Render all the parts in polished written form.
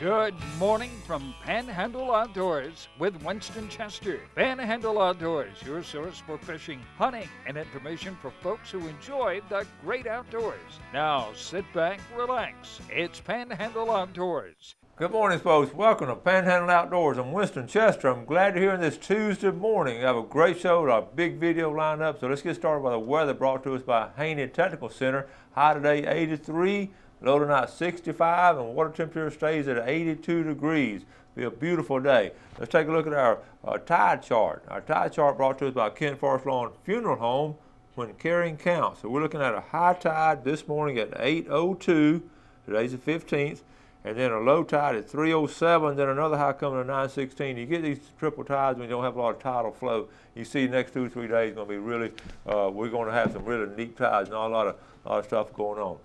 Good morning from Panhandle Outdoors with Winston Chester. Panhandle Outdoors, your source for fishing, hunting, and information for folks who enjoy the great outdoors. Now sit back, relax. It's Panhandle Outdoors. Good morning, folks. Welcome to Panhandle Outdoors. I'm Winston Chester. I'm glad you're here on this Tuesday morning. We have a great show, a big video lined up. So let's get started with the weather brought to us by Haney Technical Center. High today, 83. Low tonight, 65, and water temperature stays at 82 degrees. Be a beautiful day. Let's take a look at our tide chart. Our tide chart brought to us by Kent Forest Lawn Funeral Home when carrying counts. So we're looking at a high tide this morning at 8:02. Today's the 15th. And then a low tide at 3:07, then another high coming at 9:16. You get these triple tides when you don't have a lot of tidal flow. You see the next 2 or 3 days going to be really, we're going to have some really neat tides, not a lot of stuff going on.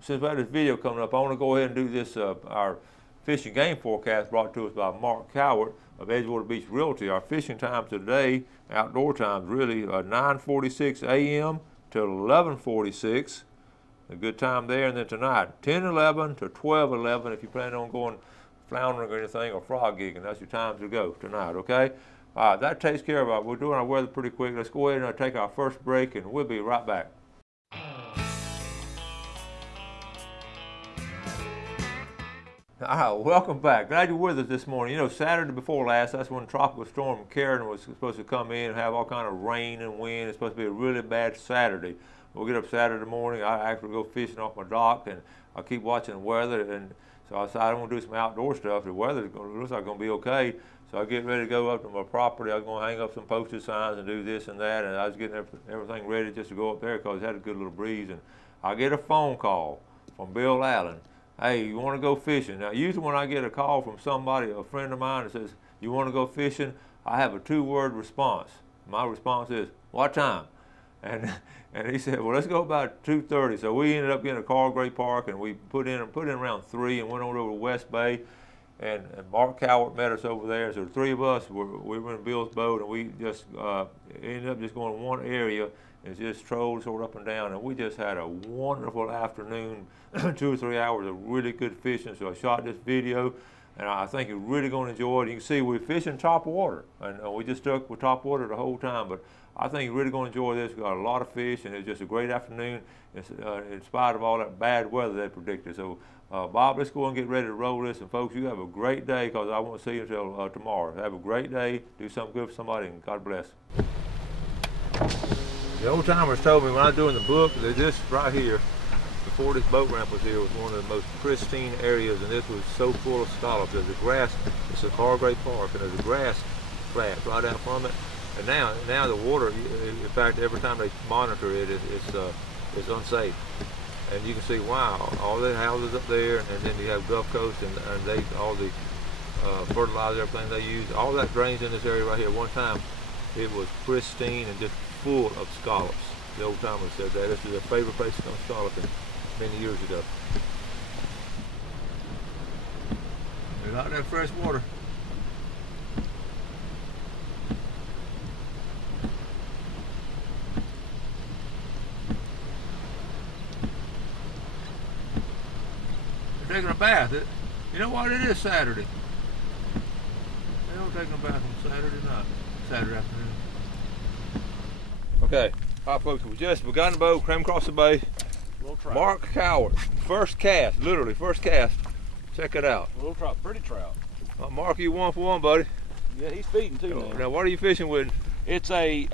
Since we have this video coming up, I want to go ahead and do this, our fishing game forecast brought to us by Mark Cowart of Edgewater Beach Realty. Our fishing time today, outdoor times really, 9:46 a.m. to 11:46. A good time there. And then tonight, 10:11 to 12:11 if you plan on going floundering or anything or frog gigging. That's your time to go tonight, okay? All right, that takes care of it. We're doing our weather pretty quick. Let's go ahead and take our first break, and we'll be right back. All right, welcome back. Glad you're with us this morning. You know, Saturday before last, that's when Tropical Storm Karen was supposed to come in and have all kind of rain and wind. It's supposed to be a really bad Saturday. We'll get up Saturday morning. I actually go fishing off my dock, and I keep watching the weather. And so I decided I'm going to do some outdoor stuff. The weather looks like it's going to be okay. So I get ready to go up to my property. I was going to hang up some posted signs and do this and that. And I was getting everything ready just to go up there because it had a good little breeze. And I get a phone call from Bill Allen. Hey, you want to go fishing? Now, usually when I get a call from somebody, a friend of mine that says, you want to go fishing, I have a 2-word response. My response is, what time? And he said, well, let's go about 2:30. So we ended up getting a car at Great Park, and we put in around 3 and went over to West Bay. And Mark Cowart met us over there. So the 3 of us, we were in Bill's boat, and we just ended up just going to one area and just trolled sort of up and down. And we just had a wonderful afternoon, 2 or 3 hours of really good fishing. So I shot this video, and I think you're really going to enjoy it. You can see we're fishing top water, and we just stuck with top water the whole time. But I think you're really going to enjoy this. We got a lot of fish, and it's just a great afternoon in spite of all that bad weather they predicted. So, Bob, let's go and get ready to roll this. And, folks, you have a great day because I won't see you until tomorrow. Have a great day. Do something good for somebody, and God bless. The old timers told me when I was doing the book that this right here, before this boat ramp was here, was one of the most pristine areas, and this was so full of scallops. There's a grass, it's a Great Park, and there's a grass flat right out from it. And now the water, in fact, every time they monitor it, it's unsafe. And you can see, wow, all the houses up there, and then you have Gulf Coast, and all the fertilizer, everything they use, all that drains in this area right here. One time, it was pristine and just full of scallops. The old timers said that. This is their favorite place to come scalloping many years ago. They like that fresh water. They're taking a bath. You know what? It is Saturday. They don't take a bath on Saturday night. Saturday afternoon. Okay, all right, folks, we got in the boat, came across the bay. Mark Cowart, first cast, literally first cast. Check it out. Little trout, pretty trout. Mark, you 1 for 1, buddy. Yeah, he's feeding too. Now, what are you fishing with? It's a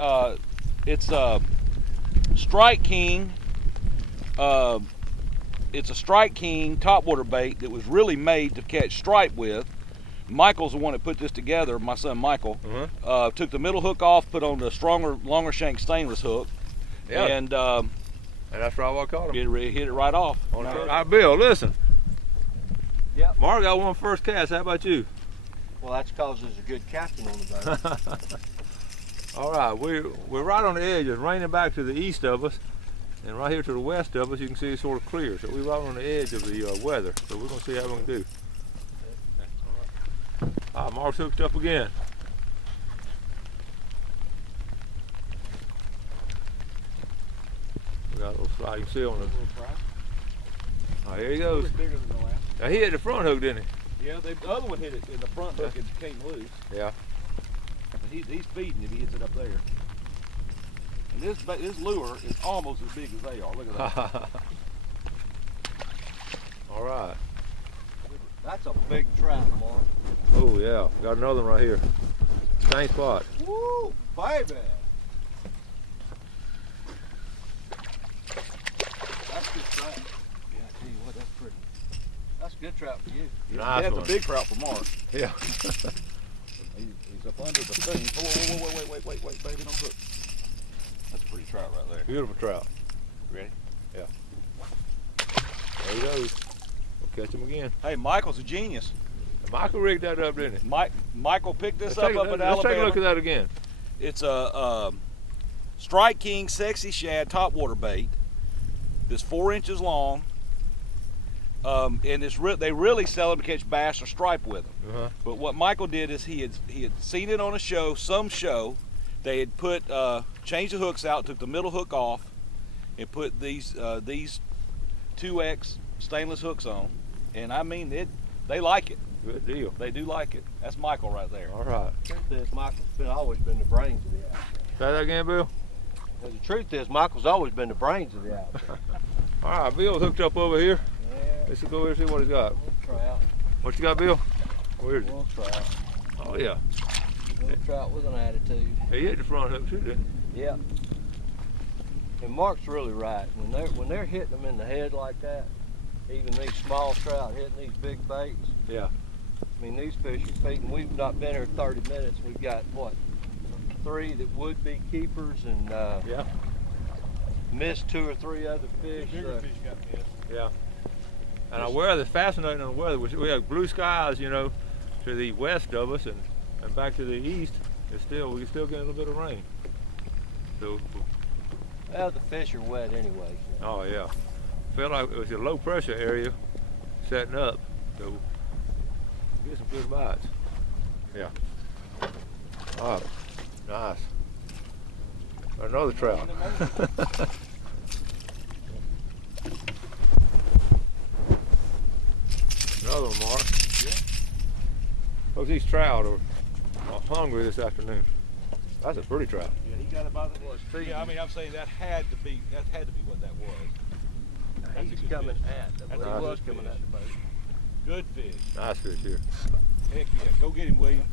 Strike King. It's a Strike King topwater bait that was really made to catch stripe with. Michael's the one that put this together, my son Michael. Took the middle hook off, put on the stronger, longer shank stainless hook. Yeah. And that's right what I caught him. Hit it right off. All right, Bill, listen. Yep. Mark got one first cast. How about you? Well, that's because there's a good captain on the boat. All right, we're right on the edge. It's raining back to the east of us. And right here to the west of us, you can see it's sort of clear. So we're right on the edge of the weather. So we're going to see how we can do. All right, Mark's hooked up again. We got a little slide. You can see on the. Oh, here he goes. Bigger than the last. Now he hit the front hook, didn't he? Yeah, the other one hit it in the front hook and came loose. Yeah. But he's feeding it. He hits it up there. And this lure is almost as big as they are. Look at that. All right. That's a big trout, Mark. Oh yeah, got another one right here. Same spot. Woo, baby. That's good trout. Yeah, I tell you what, that's pretty. That's a good trout for you. Nice That's one. a big trout for Mark. Yeah. He's up under the thing. Oh, wait, baby, don't hook. That's a pretty trout right there. Beautiful trout. Ready? Yeah. There he goes. We'll catch him again. Hey, Michael's a genius. Michael rigged that up, didn't he? Michael picked this Let's up at let's Alabama. take a look at that again. It's a Strike King Sexy Shad topwater bait that's 4 inches long. And they really sell them to catch bass or stripe with them. But what Michael did is he had seen it on a show, some show. They had put changed the hooks out, took the middle hook off, and put these 2X stainless hooks on. And I mean, they like it. Good deal. They do like it. That's Michael right there. All right. The truth is, Michael's always been the brains of the outfit. Say that again, Bill. And the truth is, Michael's always been the brains of the outfit. All right, Bill's hooked up over here. Yeah. Let's go over here and see what he's got. Little trout. What you got, Bill? Where's it? Little trout. Oh yeah. Little trout with an attitude. He hit the front hook too, didn't Yeah. And Mark's really right. When they're hitting them in the head like that, even these small trout hitting these big baits. he? Yeah. I mean, these fish are feeding. We've not been here 30 minutes. We've got, what, 3 that would be keepers and Yeah. missed 2 or 3 other fish. Bigger fish got missed. Yeah. And our weather, fascinating on the weather. We have blue skies, you know, to the west of us, and back to the east. We can still get a little bit of rain. So, Well, the fish are wet anyway. So. oh yeah. Felt like it was a low pressure area setting up, so get some good bites. Yeah. Oh, nice. Another trout. Another one, Mark. Yeah. Look, these trout are hungry this afternoon. That's a pretty trout. Yeah, he got about the. Yeah, I mean, I'm saying that had to be what that was. That's a He's good coming fish. at the boat. That's a He good was coming fish. at the boat. Good fish. Nice fish here. Heck yeah. Go get him, William.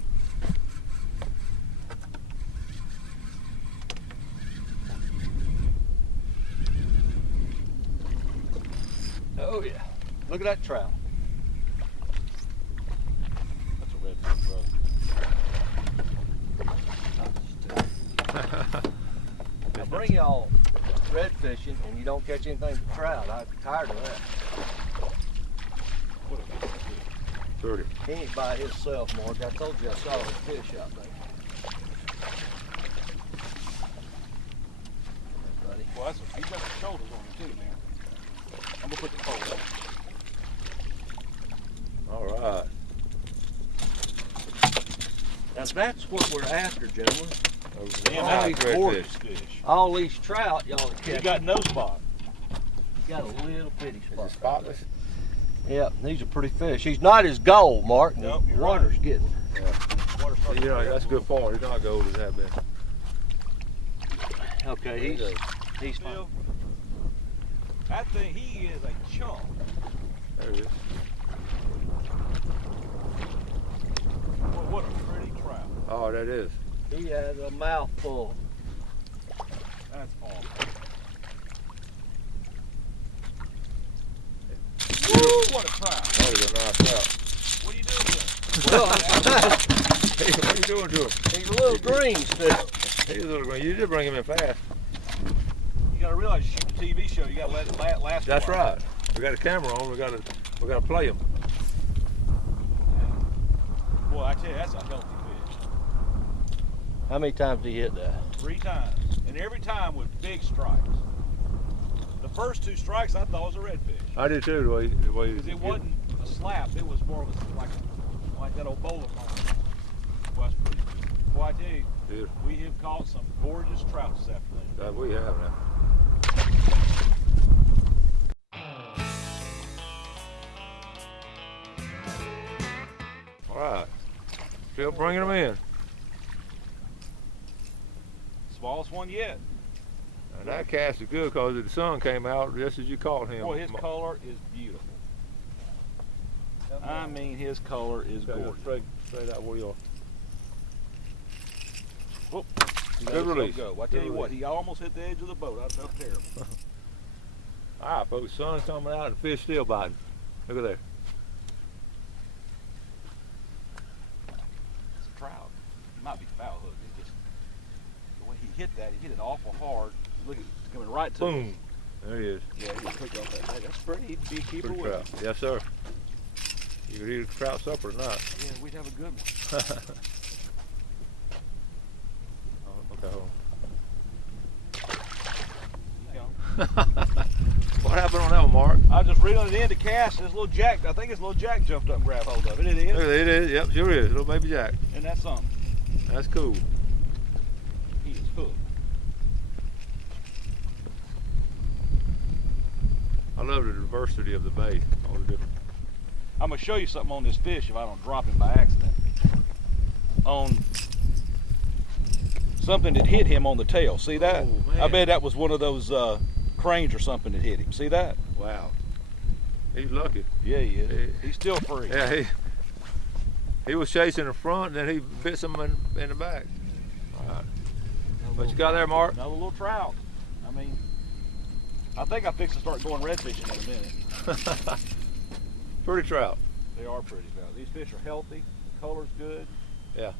Oh yeah. Look at that trout. That's a redfish, bro. I bring y'all red fishing and you don't catch anything but trout. I'm tired of that. What a good fish. 30. He ain't by himself, Mark. I told you I saw a fish out there. Buddy. Well, he's got the shoulders on him too, man. I'm gonna put the pole on. All right. Now that's what we're after, gentlemen. Damn, All that's these a gorgeous fish. All these trout y'all catch. He got no spot. got a little bitty spot. Is it spotless? Yeah, these are pretty fish. He's not as gold, Mark. Nope, The you're water's getting. Water starts You know, to that's good form. He's not gold as that been. Okay, he's fine. Still, that thing, he is a chunk. There it is. Boy, what a pretty trout. Oh, that is. He has a mouthful. That's awesome. Woo, what a trout. That is a nice trout. What are you doing to him? Well, Hey, what are you doing to him? he's a little green still. He's a little green. You did bring him in fast. You gotta realize you shoot a TV show, you gotta let it last. That's a while. right. We got a camera on. We gotta play him. Boy, I tell you, that's a healthy fish. How many times did he hit that? 3 times. And every time with big strikes. The first 2 strikes I thought was a redfish. I did too. The way Because it wasn't a slap, it was more of a, like that old bowler ball. Boy, that's pretty good. Boy, I tell you, Dude, we have caught some gorgeous trout this afternoon. that we have now. All right. Still bringing them in. Smallest one yet. And that cast is good because the sun came out just as you caught him. Boy, his color is beautiful. I mean, his color is gorgeous. Straight out where you are. Whoop. Good release. Go. I tell you what, he almost hit the edge of the boat. I felt terrible. All right, folks, sun's coming out and the fish still biting. Look at there. It's a trout. He might be foul hook. He just, the way he hit that, he hit it awful hard. Look at it coming right to Boom. him. There he is. Yeah, he hooked off that bait. That's pretty. He'd be a keeper Pretty with trout. him. Yes, sir. You could eat a trout supper tonight. Yeah, we'd have a good one. Okay, hold Keep going. What happened on that one, Mark? I was just reeling it in to cast, and this little jack, I think his little jack jumped up and grabbed hold of it. It is. Look, it is. Yep, sure is. Little baby jack. And that's something. That's cool. He is hooked. I love the diversity of the bait. All the different. I'm going to show you something on this fish if I don't drop him by accident. On something that hit him on the tail. See that? Oh, man. I bet that was one of those cranes or something that hit him. See that? Wow. He's lucky. Yeah, he is. He's still free. Yeah, he was chasing the front, and then he bit someone in the back. All right. What you got there, Mark? Another little trout. I mean, I think I fixed to start going red fishing in a minute. Pretty trout. They are pretty trout. These fish are healthy. The color's good. Yeah.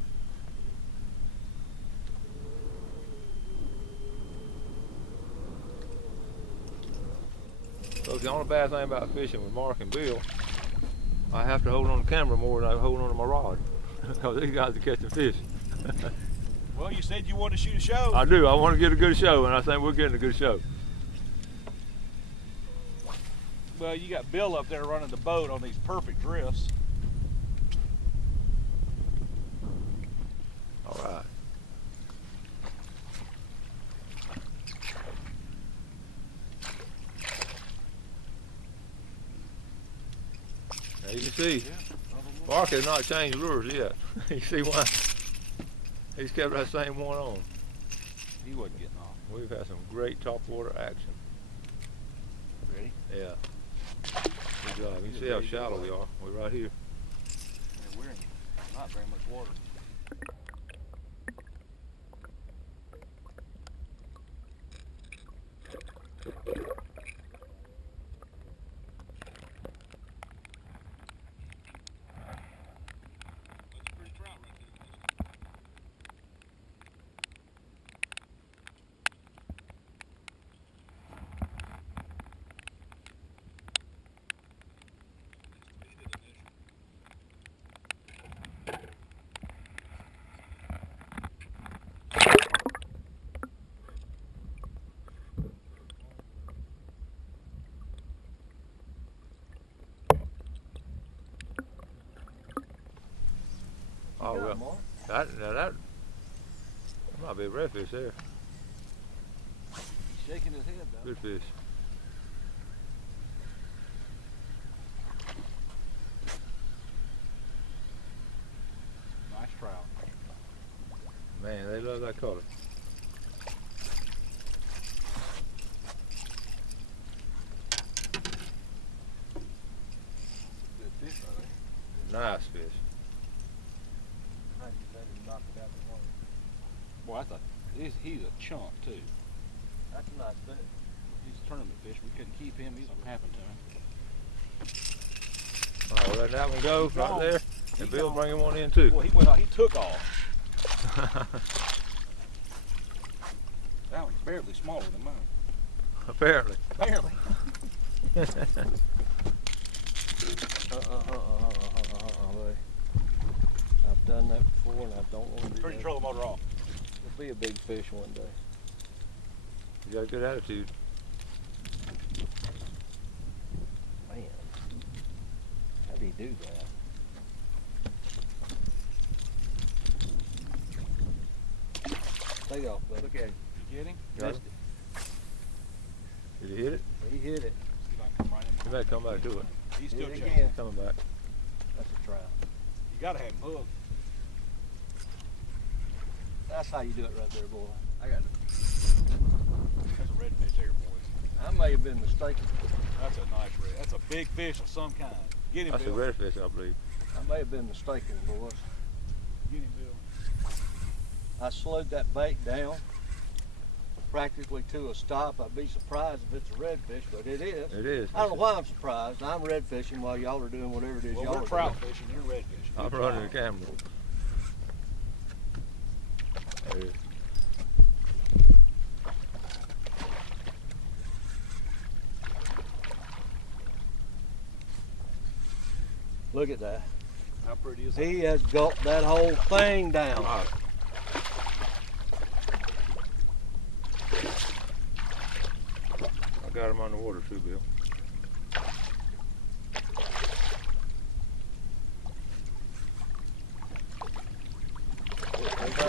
So the only bad thing about fishing with Mark and Bill, I have to hold on the camera more than I hold on to my rod, because these guys are catching fish. Well, you said you wanted to shoot a show. I do. I want to get a good show, and I think we're getting a good show. Well, you got Bill up there running the boat on these perfect drifts. All right. Now you can see, Mark has not changed lures yet. You see why? He's kept that same one on. He wasn't getting off. We've had some great topwater action. Ready? Yeah. Good job. You can see how shallow we are. We're right here. Yeah, we're in not very much water. Oh, well, that might be a redfish there. He's shaking his head though. Good fish. Nice trout. Man, they love that color. Good fish, brother. Nice fish. Boy, I thought he's a chunk too. That's a nice fish. He's a tournament fish. We couldn't keep him. He's what happened to him. All right, we'll let that one go He's right gone. there. He's And Bill gone. bringing one in too. Well, he went off. He took off. That one's barely smaller than mine. Apparently. Barely. Buddy. I've done that before, and I don't want to do Turn your that. trolling motor off. It'll be a big fish one day. You got a good attitude. Man, how do you do that? Take off, buddy. Look at him. You get him? Got Missed him? it. Did he hit it? He hit it. See if I can come right in. He may come back to it. He's still Hit it chasing. again. Coming back. That's a trout. He's You gotta have him hooked. That's how you do it right there, boy. I got it. That's a redfish there, boys. I may have been mistaken. That's a nice red. That's a big fish of some kind. Get him, That's a Bill. redfish, I believe. I may have been mistaken, boys. Get him, Bill. I slowed that bait down practically to a stop. I'd be surprised if it's a redfish, but it is. It is. I don't know why I'm surprised. I'm red fishing while y'all are doing whatever it is Well, y'all we're are trout doing. fishing. You're red fishing. I'm running the camera. There it is. Look at that. How pretty is that? He has gulped that whole thing down. All right. I got him on the water too, Bill.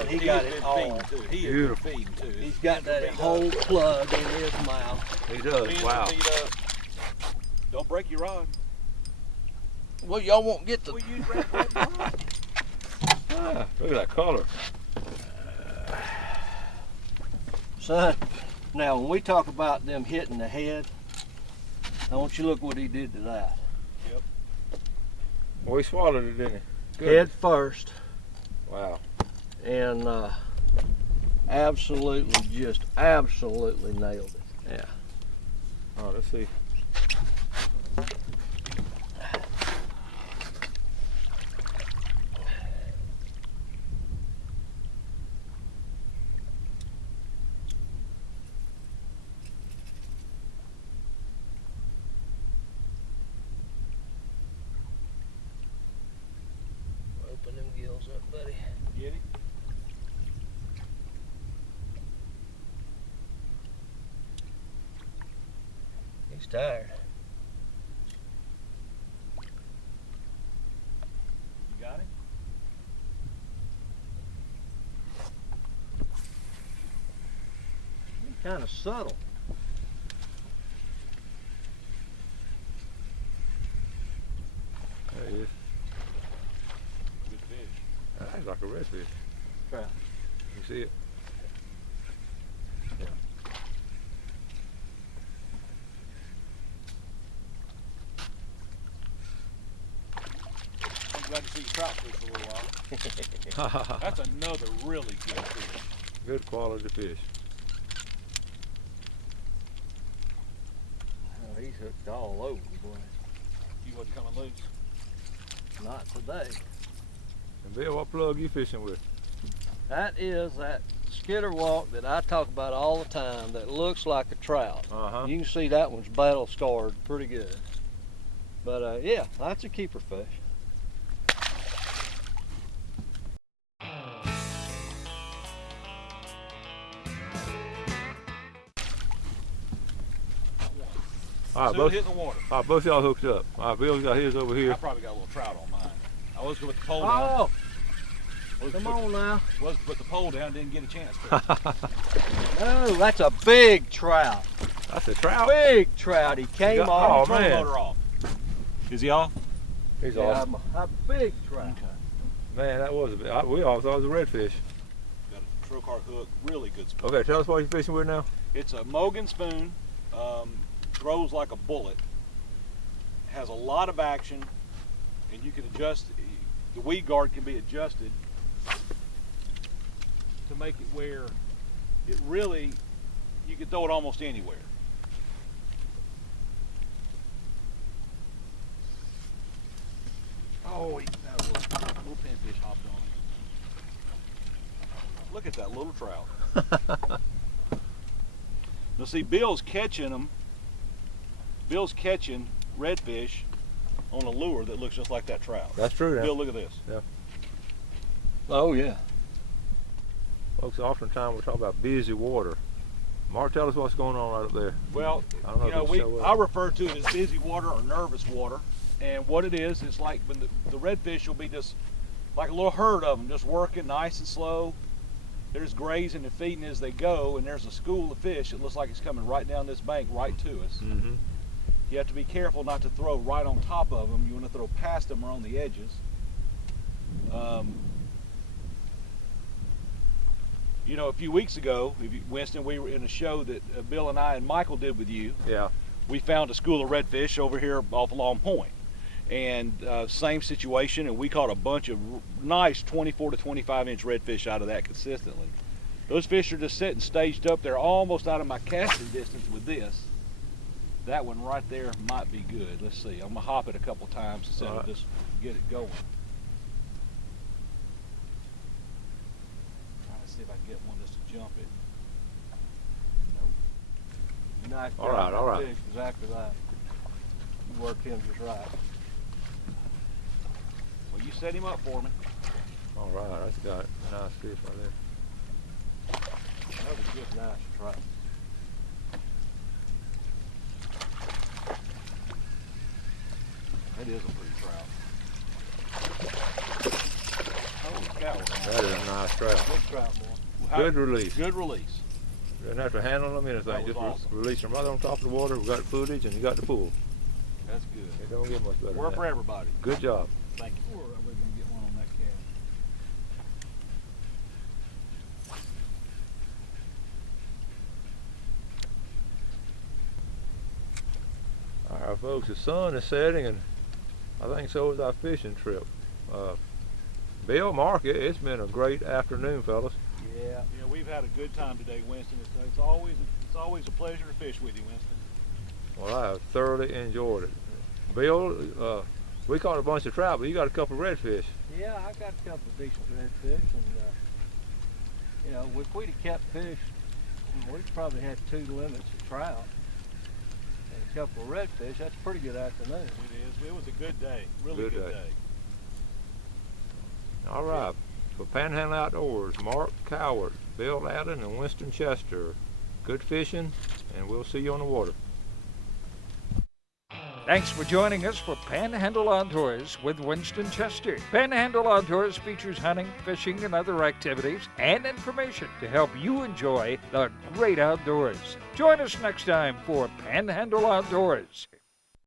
He got it all. Feeding too. He is Beautiful. feeding too. He's got that whole plug in his mouth. He does. Feed Wow. the feet up. Don't break your rod. Well, y'all won't get the. Well, use red rod. Ah, look at that color. Son, now when we talk about them hitting the head, I want you to look what he did to that. Well, he swallowed it, didn't he? Good. Head first, Wow. and absolutely nailed it. Yeah. All right, let's see. Open them gills up, buddy. Get him. He's tired. You got him? He's kind of subtle. There he is. Good fish. That's like a redfish. Trout. You see it? I'm glad to see you trout fish for a little while. That's another really good fish. Good quality fish. Oh, he's hooked all over, boy. He wasn't coming loose. Not today. And Bill, what plug you fishing with? That is that skitter walk that I talk about all the time that looks like a trout. Uh-huh. You can see that one's battle scarred pretty good. But yeah, that's a keeper fish. All right, Still both, hitting the water. all right, both y'all hooked up. All right, Bill's got his over I here. probably got a little trout on mine. I was going to put the pole down. Oh, come on now. Was to put the pole down, didn't get a chance to. No, that's a big trout. That's a trout. Big trout. He came got- off. Oh, man. Motor off. Is he off? He's Yeah, awesome. a big trout. Man, that was a bit. We all thought it was a redfish. Got a trocar hook, really good spoon. Okay, tell us what you're fishing with now. It's a Mogan spoon, throws like a bullet, has a lot of action, and you can adjust, the weed guard can be adjusted to make it where it really, you can throw it almost anywhere. Oh, that little pinfish hopped on. Look at that little trout. Now see, Bill's catching them. Bill's catching redfish on a lure that looks just like that trout. That's true. Now. Bill, look at this. Oh yeah. Folks, oftentimes we talk about busy water. Mark, tell us what's going on right up there. Well, I don't know you if know, it'll show up. I refer to it as busy water or nervous water. And what it is, it's like when the redfish will be just like a little herd of them, just working nice and slow. They're just grazing and feeding as they go, and there's a school of fish that looks like it's coming right down this bank right to us. Mm-hmm. You have to be careful not to throw right on top of them. You want to throw past them or on the edges. You know, a few weeks ago, Winston, we were in a show that Bill and I and Michael did with you. Yeah. We found a school of redfish over here off Long Point. And same situation, and we caught a bunch of nice 24 to 25 inch redfish out of that consistently. Those fish are just sitting staged up there almost out of my casting distance with this. That one right there might be good. Let's see, I'm gonna hop it a couple times instead of just get it going. Trying to see if I can get one just to jump it. Nope. Nice. All right. Fish exactly that. You worked him just right. Well, you set him up for me. All right, that's got a nice fish right there. That was just nice trout. That is a pretty trout. Holy cow. That is a nice trout. Good trout, boy. Good release. Good release. Didn't have to handle them anything. That was Just awesome. release them right on top of the water. We got footage and you got the pool. That's good. It don't get much better Work than for that. everybody. Good job. Thank you. We're going to get one on that cast. All right, folks, the sun is setting, and I think so is our fishing trip. Bill, Mark, it's been a great afternoon, fellas. Yeah. Yeah, we've had a good time today, Winston. It's always a pleasure to fish with you, Winston. Well, I have thoroughly enjoyed it. Bill, we caught a bunch of trout, but you got a couple of redfish. Yeah, I got a couple of decent redfish, and you know, if we'd have kept fish, we'd probably had 2 limits of trout and a couple of redfish. That's a pretty good afternoon. It was a good day. Really Good good day. day. All right, for Panhandle Outdoors, Mark Coward, Bill Allen, and Winston Chester. Good fishing, and we'll see you on the water. Thanks for joining us for Panhandle Outdoors with Winston Chester. Panhandle Outdoors features hunting, fishing, and other activities and information to help you enjoy the great outdoors. Join us next time for Panhandle Outdoors.